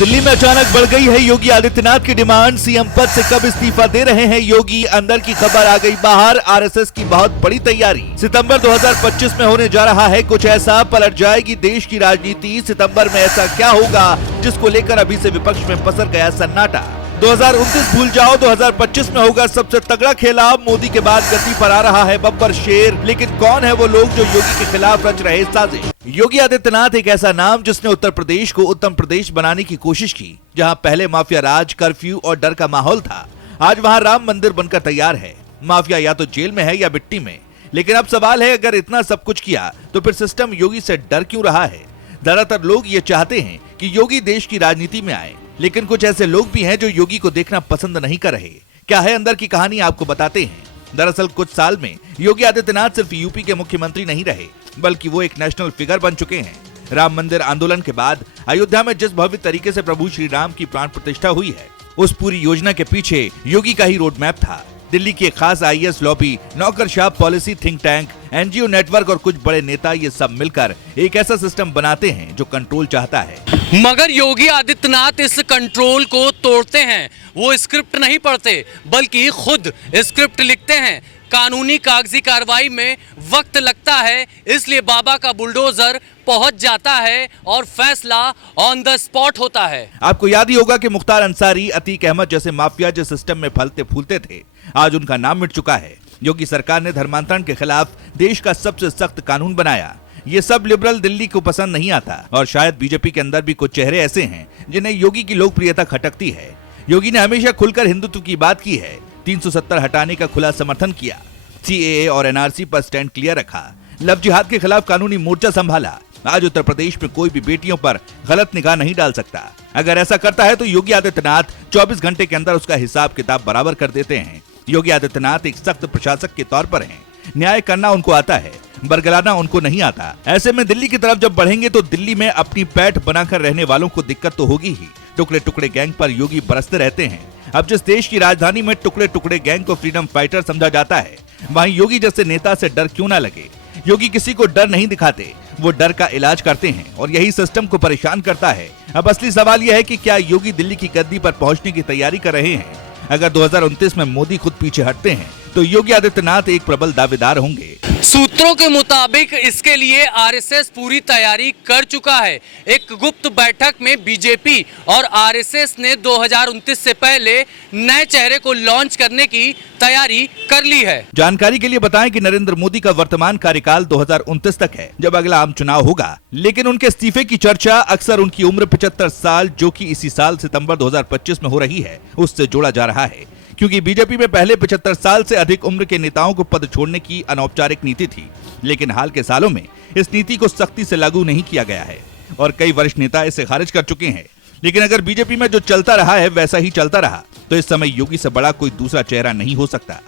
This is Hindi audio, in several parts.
दिल्ली में अचानक बढ़ गई है योगी आदित्यनाथ की डिमांड। सीएम पद से कब इस्तीफा दे रहे हैं योगी? अंदर की खबर आ गई बाहर। आरएसएस की बहुत बड़ी तैयारी। सितंबर 2025 में होने जा रहा है कुछ ऐसा, पलट जाएगी देश की राजनीति। सितंबर में ऐसा क्या होगा जिसको लेकर अभी से विपक्ष में पसर गया सन्नाटा। 2029 भूल जाओ, 2025 में होगा सबसे तगड़ा खेला। मोदी के बाद गद्दी पर आ रहा है बब्बर शेर, लेकिन कौन है वो लोग जो योगी के खिलाफ रच रहे साजिश? योगी आदित्यनाथ एक ऐसा नाम जिसने उत्तर प्रदेश को उत्तम प्रदेश बनाने की कोशिश की। जहां पहले माफिया राज, कर्फ्यू और डर का माहौल था, आज वहां राम मंदिर बनकर तैयार है। माफिया या तो जेल में है या मिट्टी में। लेकिन अब सवाल है, अगर इतना सब कुछ किया तो फिर सिस्टम योगी से डर क्यों रहा है? ज्यादातर लोग ये चाहते हैं कि योगी देश की राजनीति में आए, लेकिन कुछ ऐसे लोग भी हैं जो योगी को देखना पसंद नहीं कर रहे। क्या है अंदर की कहानी, आपको बताते हैं। दरअसल कुछ साल में योगी आदित्यनाथ सिर्फ यूपी के मुख्यमंत्री नहीं रहे, बल्कि वो एक नेशनल फिगर बन चुके हैं। राम मंदिर आंदोलन के बाद अयोध्या में जिस भव्य तरीके से प्रभु श्री राम की प्राण प्रतिष्ठा हुई है, उस पूरी योजना के पीछे योगी का ही रोड मैप था। दिल्ली की एक खास आईएएस लॉबी, नौकरशाह policy think tank, NGO network और कुछ बड़े नेता, ये सब मिलकर एक ऐसा सिस्टम बनाते हैं जो कंट्रोल चाहता है। मगर योगी आदित्यनाथ इस कंट्रोल को तोड़ते हैं। वो स्क्रिप्ट नहीं पढ़ते, बल्कि खुद स्क्रिप्ट लिखते हैं। कानूनी कागजी कार्रवाई में वक्त लगता है, इसलिए बाबा का बुलडोजर पहुंच जाता है और फैसला ऑन द स्पॉट होता है। आपको याद ही होगा कि मुख्तार अंसारी, अतीक अहमद जैसे माफिया जिस सिस्टम में फलते फूलते थे, आज उनका नाम मिट चुका है। योगी सरकार ने धर्मांतरण के खिलाफ देश का सबसे सख्त कानून बनाया। ये सब लिबरल दिल्ली को पसंद नहीं आता, और शायद बीजेपी के अंदर भी कुछ चेहरे ऐसे हैं जिन्हें योगी की लोकप्रियता खटकती है। योगी ने हमेशा खुलकर हिंदुत्व की बात की है, 370 हटाने का खुला समर्थन किया, सीएए और एनआरसी पर स्टैंड क्लियर रखा, लव जिहाद के खिलाफ कानूनी मोर्चा संभाला। आज उत्तर प्रदेश में कोई भी बेटियों पर गलत निगाह नहीं डाल सकता। अगर ऐसा करता है तो योगी आदित्यनाथ 24 घंटे के अंदर उसका हिसाब किताब बराबर कर देते हैं। योगी आदित्यनाथ एक सख्त प्रशासक के तौर पर हैं। न्याय करना उनको आता है, बरगलाना उनको नहीं आता। ऐसे में दिल्ली की तरफ जब बढ़ेंगे तो दिल्ली में अपनी पैठ बनाकर रहने वालों को दिक्कत तो होगी ही। टुकड़े टुकड़े गैंग पर योगी बरसते रहते हैं। अब जिस देश की राजधानी में टुकड़े टुकड़े गैंग को फ्रीडम फाइटर समझा जाता है, वहीं योगी जैसे नेता से डर क्यों ना लगे। योगी किसी को डर नहीं दिखाते, वो डर का इलाज करते हैं, और यही सिस्टम को परेशान करता है। अब असली सवाल यह है कि क्या योगी दिल्ली की गद्दी पर पहुंचने की तैयारी कर रहे हैं? अगर 2029 में मोदी खुद पीछे हटते हैं तो योगी आदित्यनाथ एक प्रबल दावेदार होंगे। सूत्रों के मुताबिक इसके लिए आरएसएस पूरी तैयारी कर चुका है। एक गुप्त बैठक में बीजेपी और आरएसएस ने 2029 से पहले नए चेहरे को लॉन्च करने की तैयारी कर ली है। जानकारी के लिए बताएं कि नरेंद्र मोदी का वर्तमान कार्यकाल 2029 तक है, जब अगला आम चुनाव होगा। लेकिन उनके इस्तीफे की चर्चा अक्सर उनकी उम्र 75 साल, जो कि इसी साल सितंबर 2025 में हो रही है, उससे जोड़ा जा रहा है। क्योंकि बीजेपी में पहले 75 साल से अधिक उम्र के नेताओं को पद छोड़ने की अनौपचारिक नीति थी, लेकिन हाल के सालों में इस नीति को सख्ती से लागू नहीं किया गया है और कई वरिष्ठ नेता इसे खारिज कर चुके हैं। लेकिन अगर बीजेपी में जो चलता रहा है वैसा ही चलता रहा तो इस समय योगी से बड़ा कोई दूसरा चेहरा नहीं हो सकता।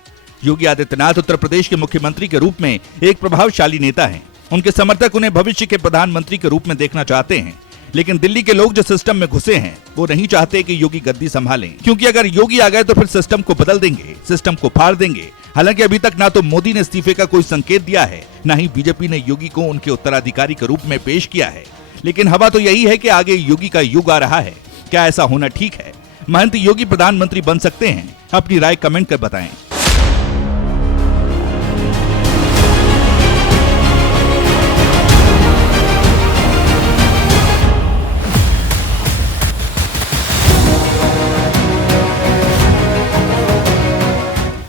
योगी आदित्यनाथ उत्तर प्रदेश के मुख्यमंत्री के रूप में एक प्रभावशाली नेता है। उनके समर्थक उन्हें भविष्य के प्रधानमंत्री के रूप में देखना चाहते हैं, लेकिन दिल्ली के लोग जो सिस्टम में घुसे हैं वो नहीं चाहते कि योगी गद्दी संभालें, क्योंकि अगर योगी आ गए तो फिर सिस्टम को बदल देंगे, सिस्टम को फाड़ देंगे। हालांकि अभी तक ना तो मोदी ने इस्तीफे का कोई संकेत दिया है, ना ही बीजेपी ने योगी को उनके उत्तराधिकारी के रूप में पेश किया है। लेकिन हवा तो यही है कि आगे योगी का युग आ रहा है। क्या ऐसा होना ठीक है? महंत योगी प्रधानमंत्री बन सकते हैं? अपनी राय कमेंट कर बताएं।